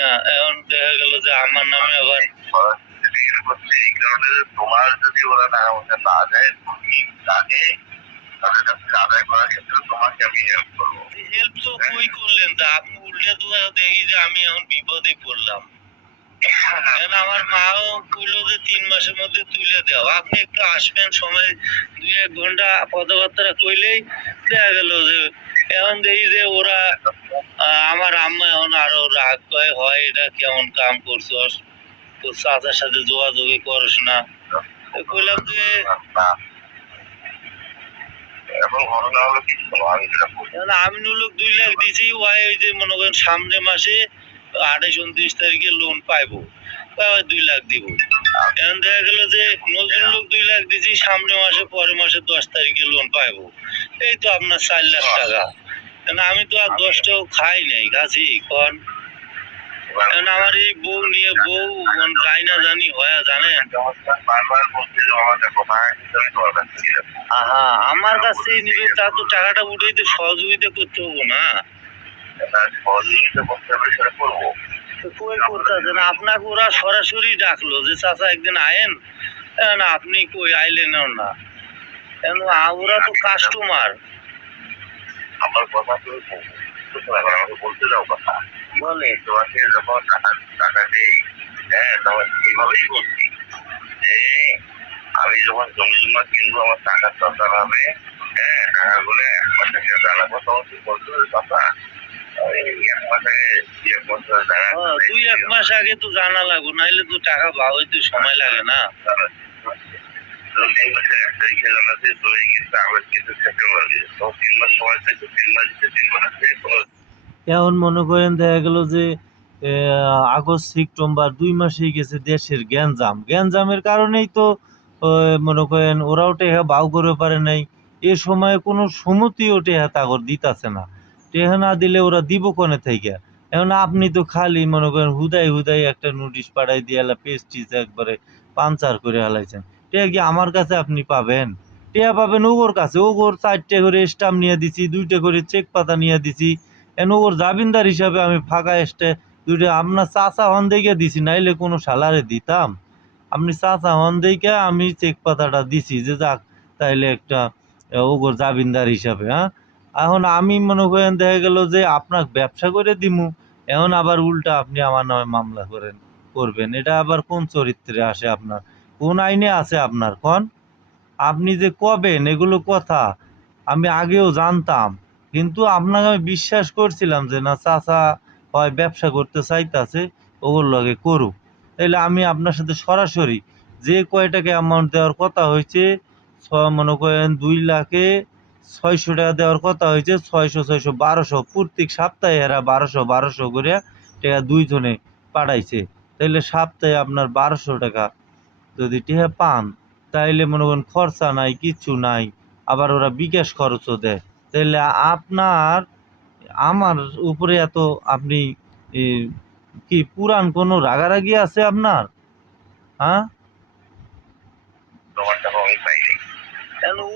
না এখন দেখা গেল যে আমার নামে আবার এই কারণে তোমার যদি ওরা টাকা পয়সা না দেয় তুমি তাকে তাদের কাছ থেকে আদায় করার ক্ষেত্রে তোমাকে আমি হেল্প করবো। হেল্প তো কই করলেন, তা আপনি উল্টে তো দেখি যে আমি এখন বিপদে পড়লাম। আমার মাও কইলো যে 3 মাসের মধ্যে তুলে দাও, আপনি একটু আসবেন, সময় 2-1 ঘন্টা কথাবার্তা কইলেই দেখা গেল যে এখন দেখি যে ওরা আমার আম্মা এখন আরো রাগ হয় এটা কেমন কাম করছস, তোর চাচার সাথে যোগাযোগই করস না। কইলাম যে এখন ঘটনা হলো কি, আমি যেটা আমিনুলক 2 লাখ দিছি, ওই যে মনে করেন সামনে মাসে 28-29 তারিখে লোন পাইবো, 2 লাখ দিব। এখন দেখা গেল যে নজরুলক 2 লাখ দিছি, সামনে মাসে পরের মাসে 10 তারিখে লোন পাইবো, এই তো আপনার 4 লাখ টাকা। আমি তো আর 10 টাকাও খাই নাই কাছি কন। এখন আমার এই বউ নিয়ে বউ যাই না জানি হয় জানেন। আমার কাছে নিবে তা তো টাকাটা উঠাইতে সহযোগিতা করতে হবো না। সহযোগিতা করতে হবে সেটা করবো। কই করতেছে না, আপনাকে ওরা সরাসরি ডাকলো যে চাচা একদিন আয়েন, না আপনি কই আইলেন না। ওরা তো কাস্টমার। আমার কথা তুমি আমাকে বলতে দাও কথা। বলে তোমাকে যখন টাকা দেই, হ্যাঁ তখন এইভাবেই বলছি যে আমি যখন জমি জমা কিনবো আমার টাকার দরকার হবে, হ্যাঁ টাকাগুলো 1 মাস আগে জানাবো, তখন তুই বলতে কথা 1 মাস আগে 2-1 মাস টাকা 2-1 মাস আগে তো জানা লাগবে, নাইলে তো টাকা পাওয়াইতে সময় লাগে না। এই মাসের 1 তারিখে জানাতে চলে গেছে, আবার কিন্তু সেপ্টেম্বর গেছে, তো 3 মাস সময় থেকে 3 মাস দিতে 3 মাস থেকে এখন মনে করেন দেখা গেল যে আগস্ট সেপ্টেম্বর 2 মাসেই গেছে, দেশের গ্যাঞ্জামের কারণেই তো মনে করেন ওরাও টেহা বাউ করে পারে নাই, এ সময় কোনো সুমতিও টেহা তাগর দিতাছে না, টেহা না দিলে ওরা দিব কোনে থেকে। এখন আপনি তো খালি মনে করেন হুদাই একটা নোটিশ পাঠাই দিয়ে পেস্টিজ একবারে পাঞ্চার করে হালাইছেন, টেহা কি আমার কাছে আপনি পাবেন? টেহা পাবেন ওগোর কাছে, ওগোর 4টে করে স্টাম্প নিয়ে দিছি, 2টে করে চেক পাতা নিয়ে দিছি, ওর জামিনদার হিসাবে আমি ফাঁকা এসে 2টা আপনার চাচা হন দেখে দিছি, নাইলে কোনো সালারে দিতাম? আপনি চাচা হন দেখে আমি চেক পাতাটা দিছি যে যাক তাইলে একটা ওগোর জামিনদার হিসাবে। হ্যাঁ, এখন আমি মনে করেন দেখা গেল যে আপনার ব্যবসা করে দিমু, এখন আবার উল্টা আপনি আমার নামে মামলা করবেন, এটা আবার কোন চরিত্রে আসে আপনার, কোন আইনে আছে আপনার কোন? আপনি যে কবেন এগুলো কথা আমি আগেও জানতাম, কিন্তু আপনাকে আমি বিশ্বাস করছিলাম যে না চাচা হয় ব্যবসা করতে চাইতাছে, ওগুর লগে করুক, তাইলে আমি আপনার সাথে সরাসরি যে কয় টাকা অ্যামাউন্ট দেওয়ার কথা হয়েছে, মনে করেন 2,06,000 টাকা দেওয়ার কথা হয়েছে, 600 প্রত্যেক সপ্তাহে এরা 1200 করে টাকা দুইজনে পাঠাইছে, তাইলে সপ্তাহে আপনার 1200 টাকা যদি টেহা পান, তাইলে মনে করেন খরচা নাই, কিচ্ছু নাই, আবার ওরা বিকাশ খরচও দেয়, তাইলে আপনার আমার উপরে এত আপনি কি পুরান কোনো রাগারাগি আছে আপনার? হ্যাঁ, তোমার টাকা আমি পাইনি।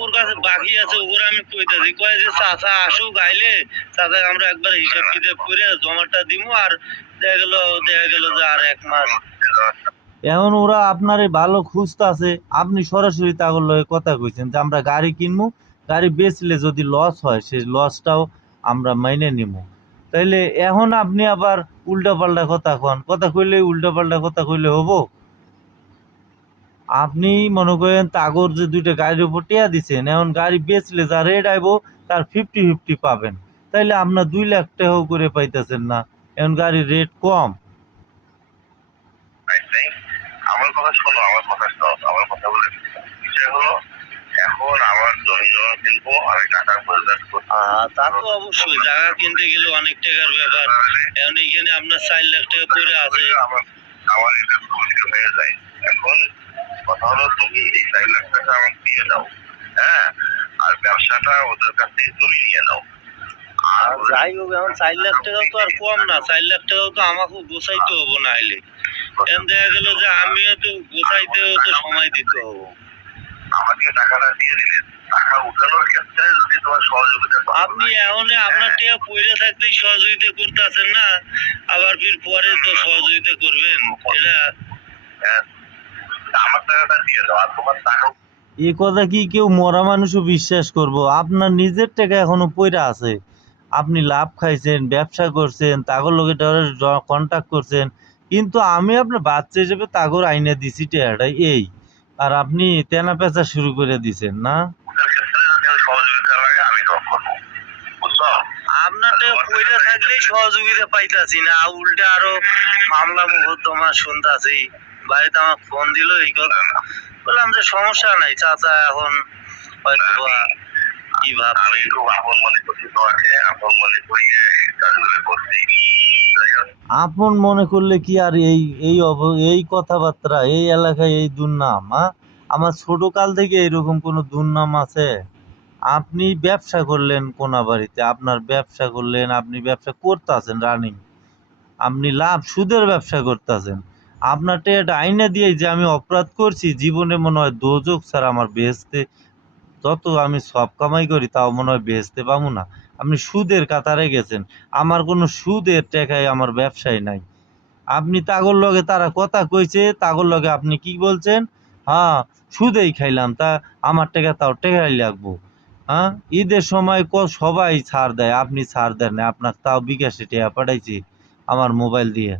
ওর কাছে বাকি আছে, ওর আমি কইতাছি, কয় যে চাচা আসুক, আইলে চাচা আমরা একবার হিসাব কিতাব করে জমাটা দিমু, আর দেখা গেল যে আর 1 মাস। এখন ওরা আপনারে ভালো খুঁজতাছে, আপনি সরাসরি তাগর লগে কথা কইছেন যে আমরা গাড়ি কিনবো, গাড়ি বেচলে যদি লস হয় সেই লসটাও আমরা মাইনে নিমু, তাইলে এখন আপনি আবার উল্টাপাল্টা কথা কন, কথা কইলে উল্টাপাল্টা কথা কইলে হবো? আপনি মনে করেন তাগর যে 2টা গাড়ির উপর টিয়া দিচ্ছেন, এখন গাড়ি বেচলে যা রেট আইব তার 50-50 পাবেন, তাইলে আপনার 2 লাখ টাকাও করে পাইতেছেন না, এখন গাড়ির রেট কম। আমার কথা শোনো, আমার কথা শোনো, আমার কথা বলে বিষয় হলো এখন আমার জমি জমা কিনবো, আমি টাকা পরিশোধ করবো। তা তো অবশ্যই, জায়গা কিনতে গেলে অনেক টাকার ব্যাপার, এখন এইখানে আপনার 4 লাখ টাকা পড়ে আছে। আমার এটা সুবিধা হয়ে যায়। এখন কথা হলো তুমি এই 4 লাখ টাকা আমাকে দিয়ে দাও, হ্যাঁ, আর ব্যবসাটা ওদের কাছ থেকে তুমি নিয়ে নাও। আর যাই হোক, এখন 4 লাখ টাকাও তো আর কম না, 4 লাখ টাকাও তো আমাকে গোছাইতে হবো নাইলে, এখন দেখা গেল যে আমিও তো গোছাইতেও তো সময় দিতে হবো। আমাকে টাকাটা দিয়ে দিলেন, টাকা উঠানোর ক্ষেত্রে যদি তোমার সহযোগিতা করো, আপনি এখন আপনার টাকা পয়সা থাকতেই সহযোগিতা করতেছেন না, আবার ফির পরে তো সহযোগিতা করবেন, এটা হ্যাঁ, আমার টাকাটা দিয়ে দাও, আর তোমার টাকা এই কথা কি কেউ মরা মানুষও বিশ্বাস করব? আপনার নিজের টাকা এখনো পইরা আছে, আপনি লাভ খাইছেন, ব্যবসা করছেন, তাগর লগে কন্টাক্ট করছেন, কিন্তু আমি আপনার বাচ্চা হিসেবে তাগর আইনে দিছি টাকাটা এই, আর আপনি তেনা পেঁচা শুরু করে দিছেন না। উঠার ক্ষেত্রে যদি সহযোগিতা লাগে আমি তখন করবো, বুঝছো? আপনার টাকা পয়সা থাকলেই সহযোগিতা পাইতাছি না, উল্টে আরো মামলা মোকদ্দমা শুনতাছি। বাড়িতে আমার ফোন দিল এই কথা, বললাম যে সমস্যা নাই চাচা, এখন হয়তো বা কি আমি ভাবছি। একটু আপন মনে করছি, তোমাকে আপন মনে করিয়ে কাজগুলো করছি। যাই হোক, আপন মনে করলে কি আর এই কথাবার্তা এই এলাকায় এই দুর্নাম? আমার ছোট কাল থেকে এরকম কোনো দুর্নাম আছে? আপনি ব্যবসা করলেন কোনাবাড়িতে, আপনার ব্যবসা করলেন, আপনি ব্যবসা করতেছেন রানিং, আপনি লাভ সুদের ব্যবসা করতেছেন, আপনার এটা আইনা দিয়ে যে আমি অপরাধ করছি, জীবনে মনে হয় দোজক ছাড়া আমার বেহেশতে, যত আমি সব কামাই করি তাও মনে হয় বেহেশতে পাবো না। আপনি সুদের কাতারে গেছেন, আমার কোনো সুদের টাকায় আমার ব্যবসায় নাই। আপনি তাগর লগে তারা কথা কইছে, তাগর লগে আপনি কি বলছেন? হ্যাঁ, সুদেই খাইলাম, তা আমার টাকা তাও টাকাই লাগবো। হ্যাঁ, ঈদের সময় সবাই ছাড় দেয়, আপনি ছাড় দেন না, আপনার তাও বিকাশে টাকা পাঠাইছি আমার মোবাইল দিয়ে।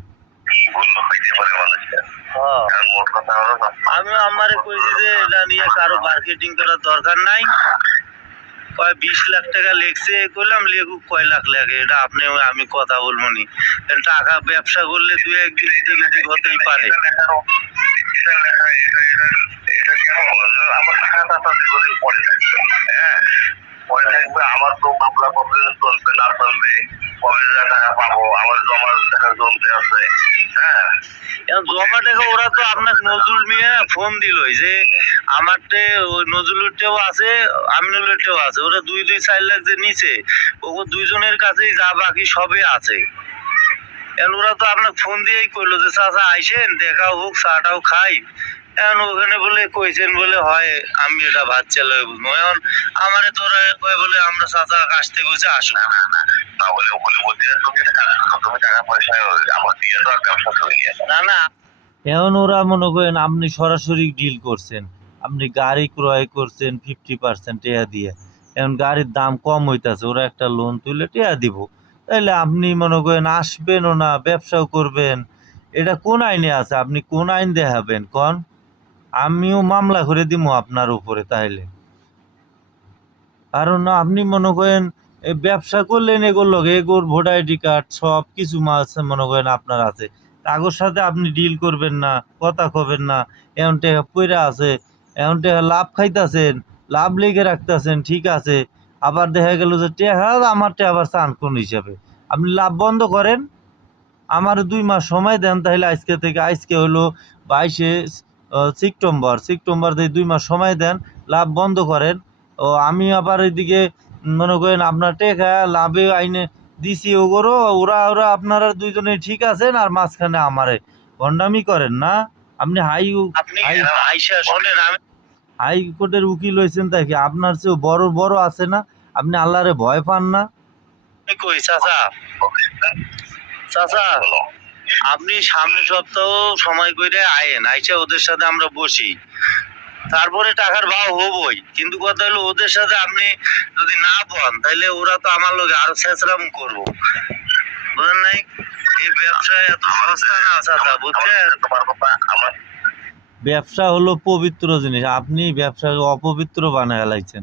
ভুল হইতে পারে মানুষের। হ্যাঁ, এখন মোট কথা হলো আমি আমারে কইছি যে এটা নিয়ে কারো মার্কেটিং করার দরকার নাই, কয় 20 লাখ টাকা লেগছে, করলাম লেগুক কয় লাখ লাগে, এটা আপনি আমি কথা বলবো নি, টাকা ব্যবসা করলে দুই একদিন এদিক হতেই পারে। এটা লেখা, এটা কেন হলো? আমার টাকাটা তো দীর্ঘদিন পরে থাকবে, হ্যাঁ, পরে থাকবে, আমার তো মামলা কতদিন চলবে না চলবে, কবে যে টাকা পাবো, আমার জমা টাকা জমতে আছে, হ্যাঁ। এখন জমা টাকা ওরা তো আপনাকে নজরুল মিয়া ফোন দিলই যে আমারটে ওই নজরুলেরটাও আছে, আমিনুলেরটাও আছে, ওরা 2-4 লাখ যে নিচে, ওগো দুইজনের কাছেই যা বাকি সবই আছে। এখন ওরা তো আপনাকে ফোন দিয়েই কইলো যে চাচা আইসেন, দেখাও হোক, চাটাও খাই। এখন ওখানে বলে কইছেন বলে হয় আমি এটা ভাত চালাই বুঝবো। এখন আমারে তো ওরা কয় বলে আমরা চাচা আসতে কইছে আসো। না না না, তাহলে ওগুলো বলতে তুমি একটা কাজ করো, তুমি টাকা পয়সা আমার দিয়ে দাও, ব্যবসা চলে গিয়েছে। না না, এখন ওরা মনে করেন আপনি সরাসরি ডিল করছেন, আপনি গাড়ি ক্রয় করছেন 50% টাকা দিয়ে, এখন গাড়ির দাম কম হইতাছে, ওরা একটা লোন তুলে টাকা দিব, তাইলে আপনি মনে করেন আসবেনও না, ব্যবসাও করবেন। এটা কোন আইনে আছে? আপনি কোন আইন দেখাবেন কন? আমিও মামলা করে দিব আপনার উপরে তাইলে। কারণ আপনি মনে করেন ব্যবসা করলেন, এগোর লগে এগোর ভোটার আইডি কার্ড সব কিছু আছে মনে করেন আপনার আছে, তাগোর সাথে আপনি ডিল করবেন না, কথা কবেন না, এমন টাকা পইরা আছে, এমন টাকা লাভ খাইতাছেন, লাভ লেগে রাখতেছেন, ঠিক আছে, আবার দেখা গেল যে টাকা আমার টাকা আবার চান কোন হিসাবে? আপনি লাভ বন্ধ করেন, আমার 2 মাস সময় দেন, তাহলে আজকে থেকে, আজকে হলো 22শে সেপ্টেম্বর, সেপ্টেম্বর থেকে 2 মাস সময় দেন, লাভ বন্ধ করেন। ও আমি আবার এদিকে মনে করেন আপনার টেকা লাভে আইনে দিছি, ওগরও ওরা ওরা আপনারা দুইজনে ঠিক আছেন, আর মাঝখানে আমারে ভণ্ডামি করেন না। আপনি আইসা শোনেন, আমি হাইকোর্টের উকিল হয়েছেন, তাই কি আপনার চেয়েও বড় বড় আছে না? আপনি আল্লাহরে ভয় পান না? কই চাচা, চাচা আপনি সামনের সপ্তাহ সময় করে আয়েন, আইসা ওদের সাথে আমরা বসি, তারপরে টাকার ভাও হবই, কিন্তু কথা হলো ওদের সাথে আপনি যদি না পান তাহলে ওরা তো আমার লোক আরো ছেঁচড়াম করবো, বুঝেন নাই? এই ব্যবসায় এত সস্তা না চাচা, বুঝছেন? তোমার কথা আমার, ব্যবসা হলো পবিত্র জিনিস, আপনি ব্যবসাকে অপবিত্র বানায় লাইছেন।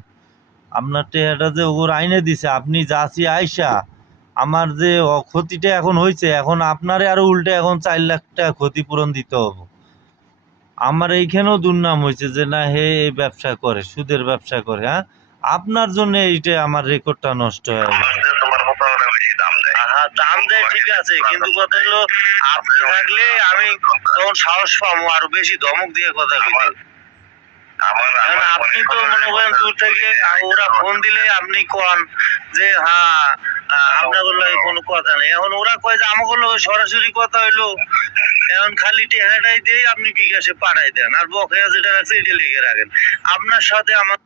আপনার টেহাটা যে ওর আইনে দিছে, আপনি যাচ্ছি আইসা আমার যে ক্ষতিটা এখন হয়েছে, এখন আপনারে আরো উল্টে এখন 4 লাখ টাকা ক্ষতিপূরণ দিতে হবে। আমার এইখানেও দুর্নাম হয়েছে যে না হে এই ব্যবসা করে, সুদের ব্যবসা করে। হ্যাঁ, আপনার জন্য এইটা আমার রেকর্ডটা নষ্ট হয়ে গেছে। তোমার কথা অনেক বেশি দাম দেয়। হ্যাঁ, দাম দেয় ঠিক আছে, কিন্তু কথা হলো আপনি থাকলে আমি তখন সাহস পাবো আরো বেশি ধমক দিয়ে কথা বলতে। আমার কারণ আমার আপনি অনেক তো কথা মনে করেন দূর থেকে ওরা ফোন দিলে আপনি কন যে হ্যাঁ আপনার লগে কোনো কথা নেই। এখন ওরা কয় যে আমাকে লগে সরাসরি কথা হইলো, এখন খালি টেহাটাই দিয়ে আপনি বিকাশে পাঠাই দেন আর বকেয়া যেটা রাখছে এটা লিখে রাখেন। আপনার সাথে আমার